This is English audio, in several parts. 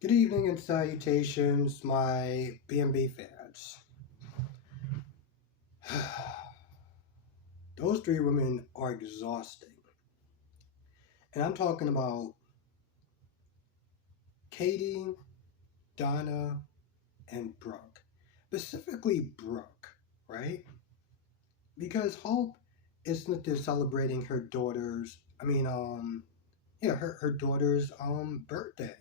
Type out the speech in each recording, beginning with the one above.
Good evening and salutations, my BNB fans. Those three women are exhausting. And I'm talking about Katie, Donna, and Brooke. Specifically Brooke, right? Because Hope is not just celebrating her daughter's, her daughter's birthday.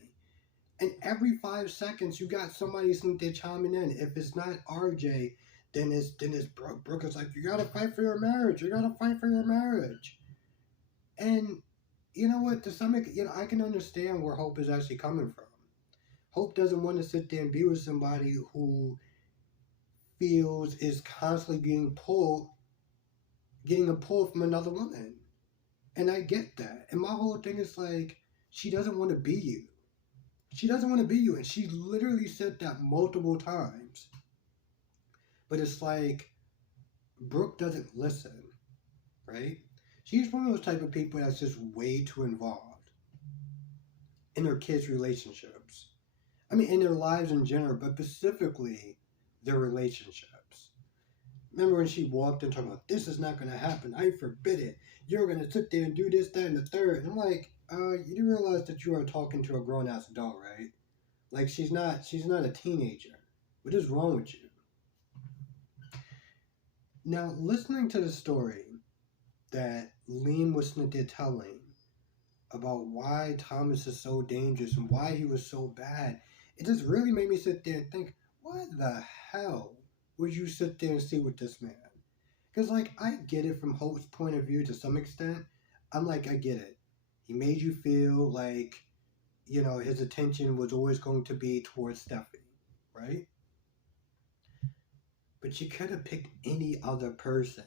And every 5 seconds, you got somebody sitting there chiming in. If it's not RJ, then it's Brooke. Brooke is like, you gotta fight for your marriage. You gotta fight for your marriage. And you know what? To some extent, I can understand where Hope is actually coming from. Hope doesn't want to sit there and be with somebody who feels is constantly getting a pull from another woman. And I get that. And my whole thing is like, she doesn't want to be you. She doesn't want to be you. And she literally said that multiple times. But it's like, Brooke doesn't listen, right? She's one of those type of people that's just way too involved in her kids' relationships. I mean, in their lives in general, but specifically their relationships. Remember when she walked in talking about, this is not going to happen. I forbid it. You're going to sit there and do this, that, and the third. And I'm like, you do realize that you are talking to a grown ass adult, right? Like she's not a teenager. What is wrong with you? Now, listening to the story that Liam was telling about why Thomas is so dangerous and why he was so bad, it just really made me sit there and think, why the hell would you sit there and see with this man? Because, like, I get it from Hope's point of view to some extent. I'm like, I get it. He made you feel like, his attention was always going to be towards Steffi, right? But you could have picked any other person.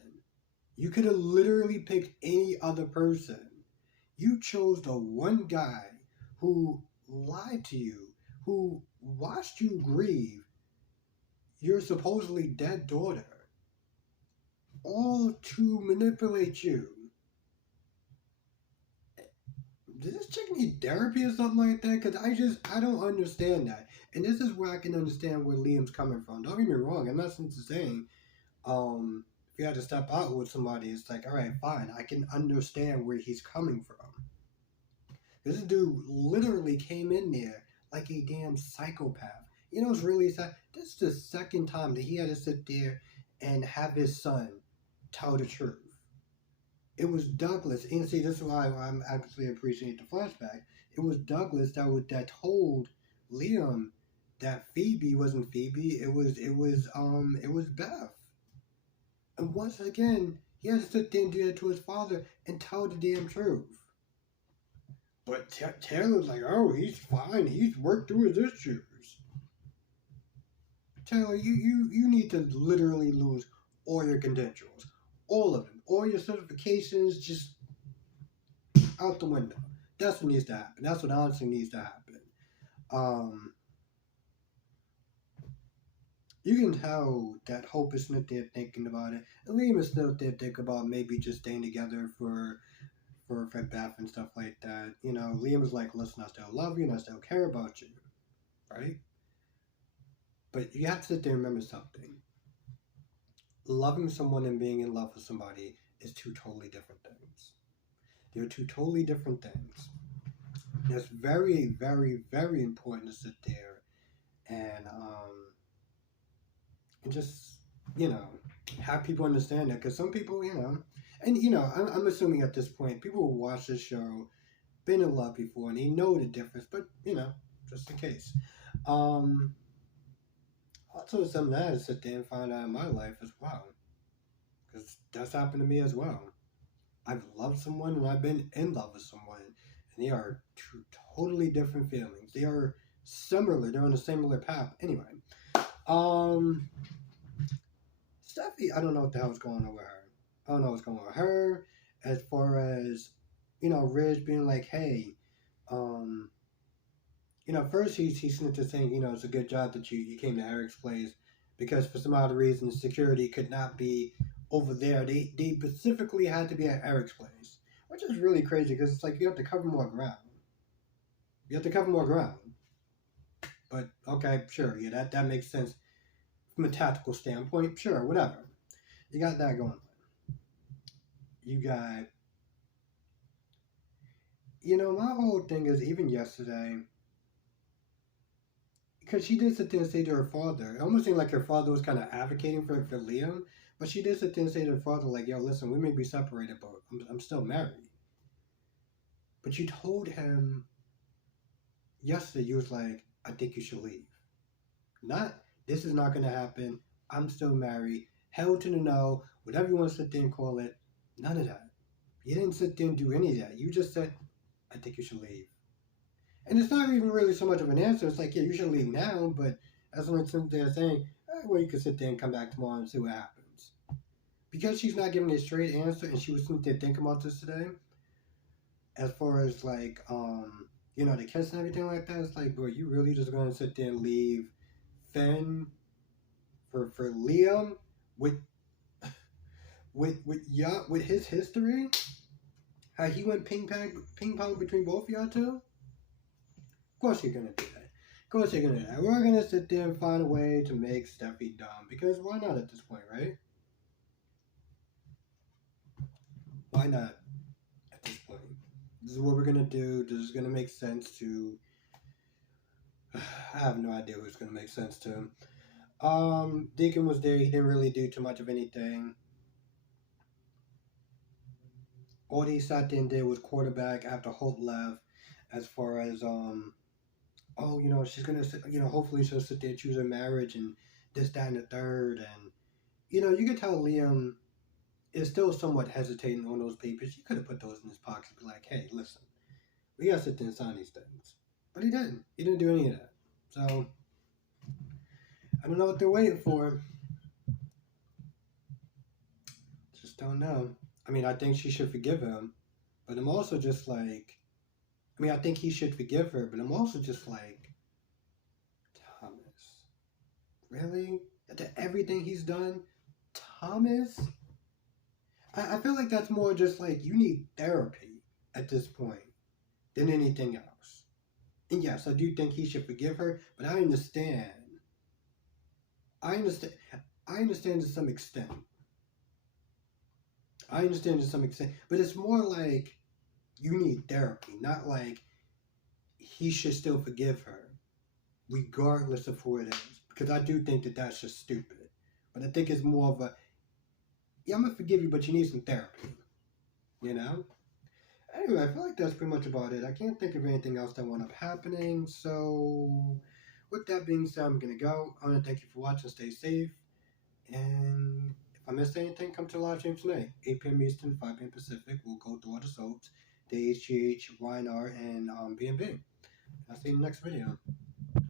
You could have literally picked any other person. You chose the one guy who lied to you, who watched you grieve your supposedly dead daughter, all to manipulate you. Does this chick need therapy or something like that? Because I don't understand that. And this is where I can understand where Liam's coming from. Don't get me wrong. I'm not saying, if you had to step out with somebody, it's like, all right, fine. I can understand where he's coming from. This dude literally came in there like a damn psychopath. You know what's really sad? This is the second time that he had to sit there and have his son tell the truth. It was Douglas, and see, this is why I'm actually appreciate the flashback. It was Douglas that told Liam that Phoebe wasn't Phoebe. It was Beth. And once again, he had to sit there and do that to his father and tell the damn truth. But Taylor's like, oh, he's fine. He's worked through his issues. Taylor, you need to literally lose all your credentials. All of them. All your certifications just out the window. That's what needs to happen. That's what honestly needs to happen. Um, you can tell that Hope is not there thinking about it. And Liam is still there thinking about maybe just staying together for Beth and stuff like that. Liam is like, listen, I still love you and I still care about you. Right? But you have to sit there and remember something. Loving someone and being in love with somebody is two totally different things. They're two totally different things. And it's very, very, very important to sit there and just, have people understand that. Because some people, and, I'm assuming at this point, people will watch this show, been in love before, and they know the difference, but, just in case. Also, something that I had to sit there and find out in my life as well. Because that's happened to me as well. I've loved someone and I've been in love with someone, and they are two totally different feelings. They are similar. They're on a similar path. Anyway, um, Steffi, I don't know what the hell's going on with her. I don't know what's going on with her. As far as Ridge being like, hey, um, first he's just saying, it's a good job that you came to Eric's place because for some odd reason security could not be over there. They specifically had to be at Eric's place, which is really crazy because it's like you have to cover more ground. You have to cover more ground. But okay, sure, yeah, that makes sense from a tactical standpoint. Sure, whatever. You got that going on. You got, my whole thing is even yesterday because she did sit there and say to her father, it almost seemed like her father was kind of advocating for Liam, but she did sit there and say to her father, like, yo, listen, we may be separated, but I'm still married. But you told him yesterday, you was like, I think you should leave. Not, this is not going to happen. I'm still married. Hell to the no, whatever you want to sit there and call it. None of that. You didn't sit there and do any of that. You just said, I think you should leave. And it's not even really so much of an answer. It's like, yeah, you should leave now, but that's when it's sitting there saying, well, you can sit there and come back tomorrow and see what happens. Because she's not giving a straight answer, and she was sitting there thinking about this today, as far as like, the kiss and everything like that, it's like, bro, you really just gonna sit there and leave Finn for Liam with with his history, how he went ping pong between both of y'all two? Of course you're gonna do that. Of course you're gonna do that. We're gonna sit there and find a way to make Steffi dumb because why not at this point, right? Why not at this point? This is what we're gonna do. This is gonna make sense to. I have no idea what it's gonna make sense to. Deacon was there. He didn't really do too much of anything. All he sat there and did was quarterback after Hope left. As far as she's gonna hopefully she'll sit there and choose her marriage and this, that, and the third, and you could tell Liam is still somewhat hesitating on those papers. You could have put those in his pocket and be like, hey, listen, we gotta sit there and sign these things. But he didn't. He didn't do any of that. So I don't know what they're waiting for. Just don't know. I mean, I think she should forgive him, but I'm also just like, I think he should forgive her, but I'm also just like, Thomas, really? After everything he's done, Thomas? I feel like that's more just like you need therapy at this point than anything else. And yes, I do think he should forgive her, but I understand. I understand. I understand to some extent. But it's more like you need therapy, not like he should still forgive her, regardless of who it is. Because I do think that that's just stupid. But I think it's more of a, yeah, I'm gonna forgive you, but you need some therapy. Anyway, I feel like that's pretty much about it. I can't think of anything else that wound up happening. So, with that being said, I'm gonna go. I want to thank you for watching. Stay safe. And if I missed anything, come to the live stream tonight, 8 p.m. Eastern, 5 p.m. Pacific. We'll go through all the soaps, the HGH, YNR, and B&B. I'll see you in the next video.